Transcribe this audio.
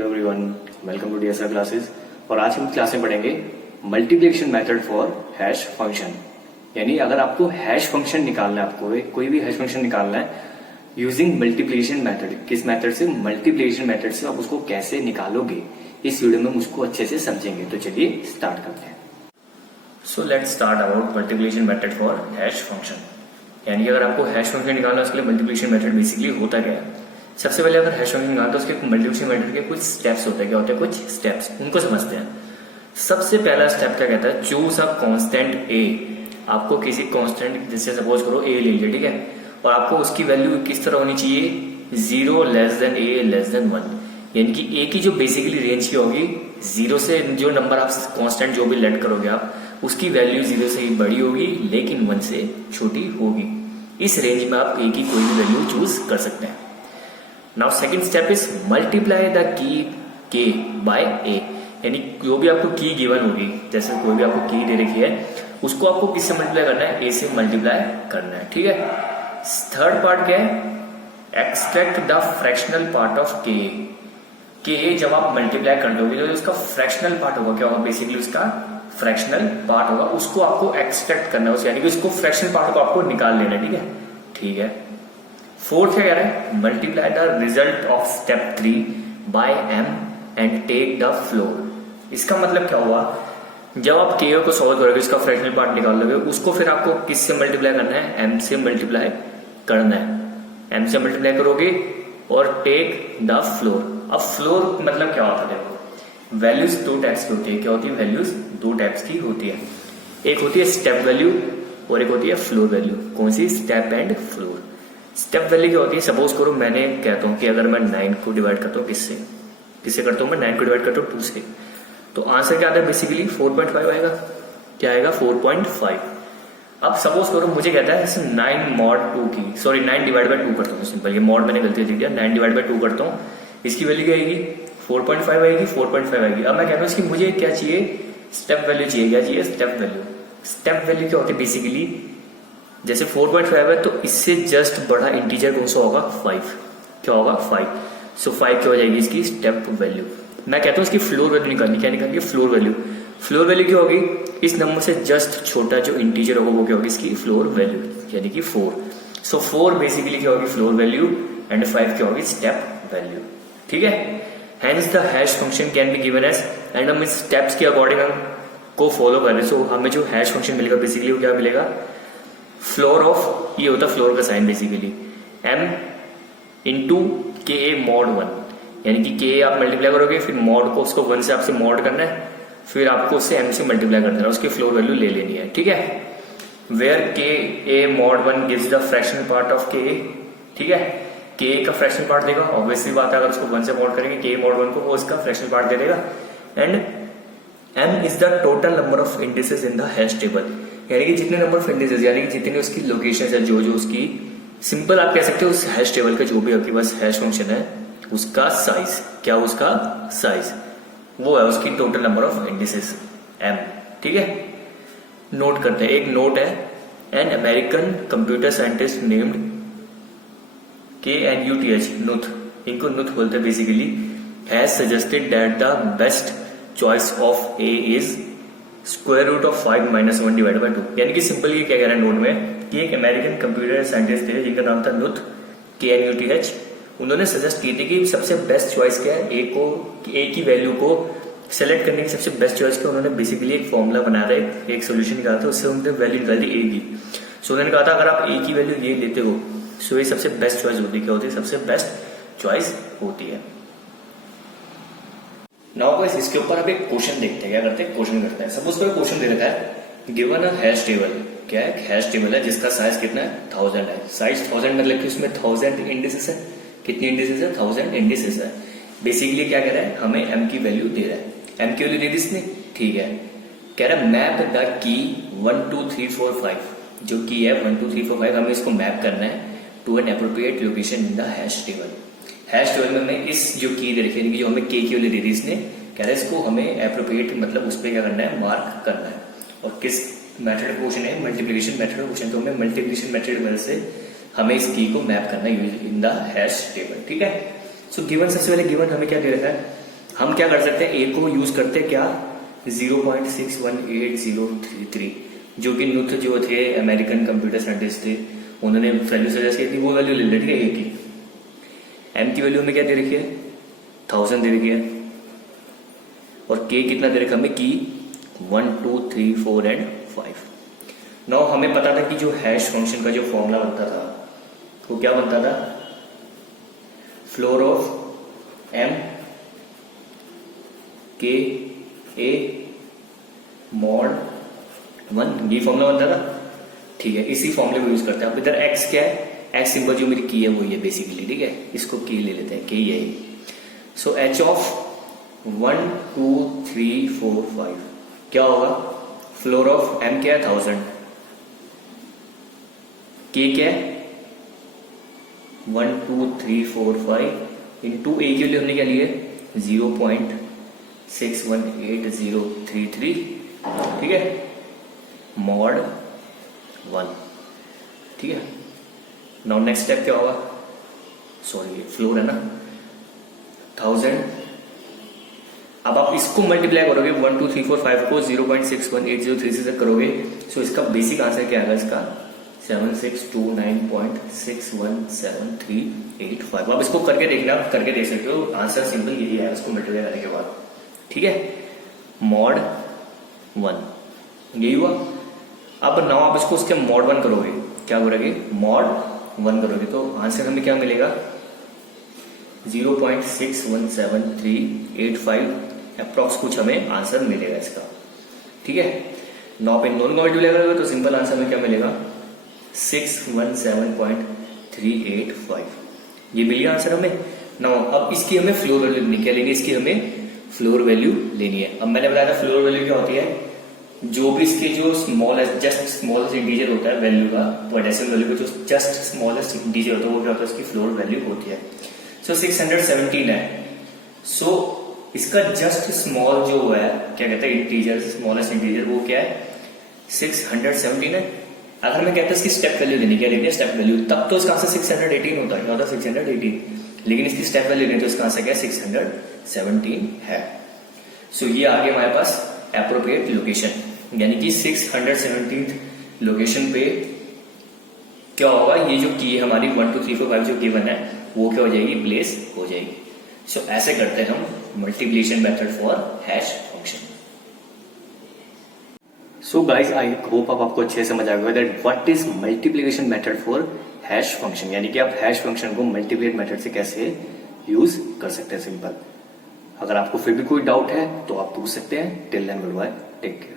Hello everyone, welcome to DSR classes. और आज हम क्लास में पढ़ेंगे multiplication method for hash function. यानी अगर आपको हैश फंक्शन निकालना है, आपको कोई भी हैश फंक्शन निकालना है यूजिंग मल्टीप्लिकेशन मेथड। किस मेथड से? मल्टीप्लिकेशन मेथड से। आप उसको कैसे निकालोगे इस वीडियो में मुझको अच्छे से समझेंगे। तो चलिए स्टार्ट करते हैं। So let's start about multiplication method for hash function. यानी अगर आपको हैश फंक्शन निकालना है उसके लिए मल्टीप्लिकेशन मेथड बेसिकली होता क्या है। सबसे पहले अगर हैश फंक्शन निकालते हैं उसके मल्टीप्लिकेशन मेथड के कुछ स्टेप्स होते हैं। क्या होते हैं? कुछ स्टेप्स, उनको समझते हैं। सबसे पहला स्टेप क्या कहता है? चूज अ कांस्टेंट ए। आपको किसी कांस्टेंट, जैसे सपोज करो ए ले लीजिए, ठीक है, और आपको उसकी वैल्यू किस तरह होनी चाहिए? 0 लेस देन ए लेस देन 1। यानी कि ए की जो बेसिकली रेंज की होगी, 0 से जो नंबर आप कांस्टेंट जो भी लेट करोगे आप, उसकी वैल्यू 0 से ही बड़ी होगी लेकिन 1 से छोटी होगी। इस रेंज में आप ए की कोई भी वैल्यू चूज कर सकते हैं। Now second step is multiply the key के बाय ए। यानी जो भी आपको की गिवन होगी, जैसे कोई भी आपको की दे रखी है, उसको आपको किससे मल्टीप्लाई करना है? ए से मल्टीप्लाई करना है, ठीक है। थर्ड पार्ट क्या है? Extract the fractional part of के। के जब आप मल्टीप्लाई कर दोगे तो उसका फ्रैक्शनल पार्ट होगा, क्या होगा? बेसिकली उसका फ्रैक्शनल पार्ट होगा, उसको आपको एक्सट्रैक्ट करना है, यानी कि उसको फ्रैक्शनल पार्ट को आपको निकाल लेना है, ठीक है। ठीक है। फोर्थ क्या कह रहा है? Multiply the result of step 3 by m and take the floor. इसका मतलब क्या हुआ? जब आप के को सॉल्व करोगे, इसका फ्रैक्शनल पार्ट निकाल लोगे, उसको फिर आपको किससे मल्टीप्लाई करना है? एम से मल्टीप्लाई करना है। एम से मल्टीप्लाई करोगे और टेक द फ्लोर। अब फ्लोर मतलब क्या होता है? देखो, वैल्यूज दो टाइप्स की होती है। क्या होती है? वैल्यूज दो टाइप्स की होती है। एक होती है स्टेप वैल्यू और एक होती है फ्लोर वैल्यू। कौन सी? Step and floor. Step value क्या होती है? सपोज करो मैंने कहता हूं कि अगर मैं 9 को डिवाइड करता हूं किससे करता हूं? मैं 9 को डिवाइड करता हूं 2 से, तो आंसर क्या आता है? बेसिकली 4.5 आएगा। क्या आएगा? 4.5। अब सपोज करो मुझे कहता है 9 मॉड 2 की, सॉरी 9 डिवाइड बाय 2 करता हूं। सिंपल, ये मॉड मैंने गलती लिख दिया। 9 डिवाइड बाय 2 करता हूं, इसकी वैल्यू क्या आएगी? 4.5 आएगी। 4.5 आएगी। अब मैं कहता हूं इसकी मुझे क्या चाहिए? स्टेप वैल्यू चाहिए। क्या चाहिए? Step value. स्टेप वैल्यू क्या होती है? बेसिकली जैसे 4.5 है तो इससे जस्ट बड़ा इंटीजर कौन सा होगा? 5। क्या होगा? 5। सो 5 क्या हो जाएगी इसकी स्टेप वैल्यू। मैं कहता हूं इसकी फ्लोर वैल्यू निकालनी। क्या निकालनी है? Floor value. फ्लोर वैल्यू क्या होगी? इस नंबर से जस्ट छोटा जो इंटीजर होगा वो क्या होगी? इसकी फ्लोर वैल्यू, यानी कि 4। सो 4 बेसिकली क्या होगी? Floor value. एंड 5 क्या होगी? स्टेप वैल्यू, ठीक है। Hence the hash function can be given as, and हम इस स्टेप्स के अकॉर्डिंग हम को फॉलो कर रहे हैं। सो हमें जो हैश फंक्शन मिलेगा बेसिकली वो क्या मिलेगा? फ्लोर ऑफ, ये होता है फ्लोर का साइन बेसिकली, m इंटू के ए मॉड 1। यानी कि के आप मल्टीप्लाई करोगे, फिर मॉड को उसको 1 से आपसे मॉड करना है, फिर आपको उससे m से मल्टीप्लाई कर देना, उसकी फ्लोर वैल्यू ले लेनी है, ठीक है। Where k a mod 1 gives the fractional part of k a, ठीक है। के का फ्रैक्शनल पार्ट देगा, ऑब्वियसली बात है, अगर उसको 1 से मॉड करेंगे के मॉड 1 को, वो उसका फ्रैक्शनल पार्ट दे देगा। And m is the total number of indices in the hash table. यानी कि जितने नंबर ऑफ इंडिसेस, यानी कि जितने उसकी लोकेशन है, जो जो उसकी, सिंपल आप कह सकते हो उस हैश टेबल का जो भी आपके पास हैश फंक्शन है उसका साइज, क्या उसका साइज, वो है उसकी total number of indices m, ठीक है। नोट करते हैं, एक नोट है, an American computer scientist named KNUTH, Knuth, इनको नुथ बोलते हैं basically, has suggested that the best choice of a is square root of 5 - 1 divide by 2। यानी कि सिंपल ये क्या कह रहा है नोट में कि एक अमेरिकन कंप्यूटर साइंटिस्ट थे जिनका नाम था नुथ, KNUTH। उन्होंने सजेस्ट की थी कि सबसे बेस्ट चॉइस क्या है, ए की वैल्यू को सेलेक्ट करने की सबसे बेस्ट चॉइस क्या। उन्होंने बेसिकली एक फॉर्मूला बना रहा है, एक सोल्यूशन निकाला था, उससे उन्होंने वैल्यू निकाली ए की। सो उन्होंने कहा था अगर आप ए की वैल्यू ये लेते हो सो ये सबसे बेस्ट चॉइस होती है। क्या होती है? सबसे बेस्ट चॉइस होती है। नाउ गाइस, इसके ऊपर अब एक क्वेश्चन देखते हैं। क्या करते हैं? क्वेश्चन करते हैं। सपोज कोई क्वेश्चन दे रखा है, गिवन अ हैश टेबल। क्या है? हैश टेबल है जिसका साइज कितना है? 1000 है। साइज 1000 मतलब कि उसमें 1000 इंडिसेस है। कितनी इंडिसेस है? 1000 इंडिसेस है। बेसिकली क्या कह रहा है? हमें m की वैल्यू दे रहा है। m की वैल्यू दे दी इसने, ठीक है। कह रहा है मैप द की 1 2 3 4 5। जो की है 1 2 3 4 5, हमें इसको मैप करना है to an appropriate location in the hash table. Hash table में हमें इस जो की दे रखी है, जो हमें के की वैल्यू दे दी इसने, कह रहा है इसको हमें एप्रोप्रिएट मतलब उस पर क्या करना है? मार्क करना है। और किस मेथड का क्वेश्चन है? मल्टीप्लिकेशन मेथड का क्वेश्चन। तो हमें मल्टीप्लिकेशन मेथड की मदद से हमें इस की को मैप करना है इन द हैश टेबल, ठीक है। सो गिवन, सबसे पहले गिवन हमें क्या दे रखा है? हम क्या कर सकते हैं, ए को यूज करते क्या 0.618033, जो कि नुथ जो थे अमेरिकन कंप्यूटर साइंटिस्ट थे, उन्होंने वैल्यू सजेस्ट की थी, वो वैल्यू ले ली, ठीक है ए की। एम की वैल्यू हमें क्या दे रखी है 1000 दे रखी है, और के कितना दे रखा हमें की 1 2 3 4 एंड 5। नाउ हमें पता था कि जो हैश फंक्शन का जो फॉर्मूला बनता था वो क्या बनता था, फ्लोर ऑफ एम के ए मॉड 1, ये फॉर्मूला बनता था, ठीक है। इसी फॉर्मूले को यूज करते हैं। अब इधर एक्स क्या है, एक्स सिंबल जो मेरी की है वो ये बेसिकली, ठीक है, इसको की ले लेते हैं, के यही। सो एच ऑफ 1 2 3 4 5 क्या होगा, फ्लोर ऑफ एम क्या है 1000, के क्या है 1 2 3 4 5 इंटू ए के लिए हमने क्या लिए 0.618033, ठीक है, मॉड 1, ठीक है। नाउ नेक्स्ट स्टेप क्या होगा, सॉरी फ्लोर है ना 1000। अब आप इसको मल्टीप्लाई करोगे 1 2 3 4 5 को 0.618033 से करोगे, सो इसका बेसिक आंसर क्या आएगा इसका 7629.617385। आप इसको करके देखना, करके देख सकते हो, आंसर सिंपल यही है इसको मल्टीप्लाई करने के बाद, ठीक है, मॉड 1 यही हुआ। अब नाउ आप इसको उसके मॉड 1 करोगे, क्या करोगे मॉड 1 करोगे, तो आंसर हमें क्या मिलेगा 0.617385 अप्रॉक्स कुछ हमें आंसर मिलेगा इसका, ठीक है। नाउ आप इन दोनों को मल्टीप्लाई करोगे तो सिंपल आंसर में क्या मिलेगा 617.385, ये मिल गया आंसर हमें। नाउ अब इसकी हमें फ्लोर वैल्यू लेनी, क्या लेनी, इसकी हमें फ्लोर वैल्यू लेनी है। अब मैंने बताया था फ्लोर वैल्यू क्या होती है, जो भी इसके जो जस्ट स्मॉलेस्ट इंटीजर होता है वैल्यू का, तो डेसिमल वैल्यू का जो जस्ट स्मॉलेस्ट इंटीजर होता है वो क्या होता है, उसकी फ्लोर वैल्यू होती है। सो 617 है, सो इसका जस्ट स्मॉल जो है क्या कहते हैं इंटीजर, स्मॉलेस्ट इंटीजर वो क्या है 617 है। अगर मैं कहता हूं इसकी स्टेप वैल्यू लेनी, क्या लेनी है स्टेप वैल्यू, तब तो इसका आंसर 618 होता है, क्या होता है 618, लेकिन इसकी स्टेप वैल्यू लेनी तो इसका आंसर क्या 617 है। सो ये आ गया हमारे पास एप्रोप्रिएट लोकेशन, यानी कि 617 लोकेशन पे क्या होगा, ये जो की हमारी 1 2 3 4 5 जो गिवन है वो क्या हो जाएगी, प्लेस हो जाएगी। सो ऐसे करते हैं हम multiplication method for hash function. So guys I hope अब आपको अच्छे से समझ आ गया that what is multiplication method for hash function, यानी कि आप हैश फंक्शन को मल्टीप्लिकेट मेथड से कैसे यूज कर सकते हैं सिंपल। अगर आपको फिर भी कोई डाउट है तो आप पूछ सकते हैं। Till then goodbye, take care.